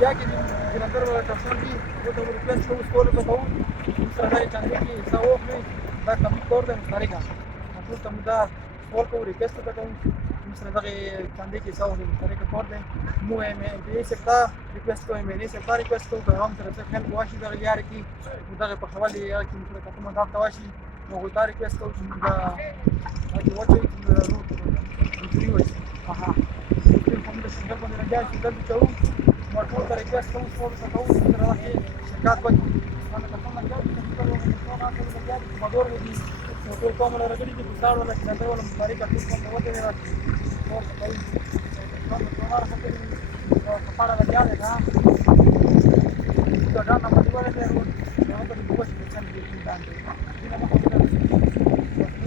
انډیا کې جلندر والا ټرسن دي هغو ته ریکویسټ کوو سکولو ته کوو موږ سره دا چندې کې حصه واخلئ دا کمي کور دی مشترکه ټول ته موږ دا سوال کوو ریکویسټ ورته کوو موږ سره دغې چندې کې حصه واخلئ مشترکه کور دی موږ ایم پی صاحب ته ریکویسټ کوو ایم ایل اے صاحب ته ریکویسټ کوو که هم سره څه خلک واشي دغه لارې کې نو دغې په خول یې هغه کې موږ سره کتو منداب ته واشي نو هغوی ته ریکویسټ کوو چې موږ دا هغې وچوي چې موږ روډ انجوري وشي موږ د سنګل باندې لګیا یو سنګل چوو نو ټول ته ریکویسټ کوو سوال ورته کوو چې سره دغې شرکت وکړي باندې کتو لګیا دي مدور دي نو ټول قوم له راغلي دي ګزار ولا جندر ولا مشترکه ټول قوم ته وته نه راځي نور څه کوي قوم ته مار خپل کپاړه لګیا دی نه دا ځان نه پاتې دی نو ته د کوڅې په څنډه کې ځان دی دا نه کوي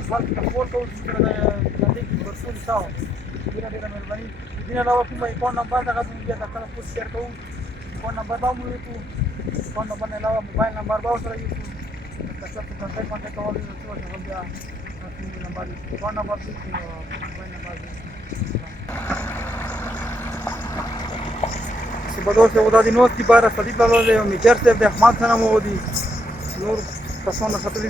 خپل ټول کوو چې دا د دې ورسول تاو ډیره مهرباني دې نه راو کومه اکاونټ نمبر دا غوښتل چې دا کله پوسټ شیر کوو اکاونټ نمبر دا مو لیکو اکاونټ نمبر نه علاوه موبایل نمبر به سره یو کله په کانټیکټ باندې کول نو څه وخت بیا نمبر اکاونټ نمبر دې موبایل نمبر دې بدو से उदा दिन की बार सदी लाल मेजर से अहमद खाना मोदी नूर कसन खतरी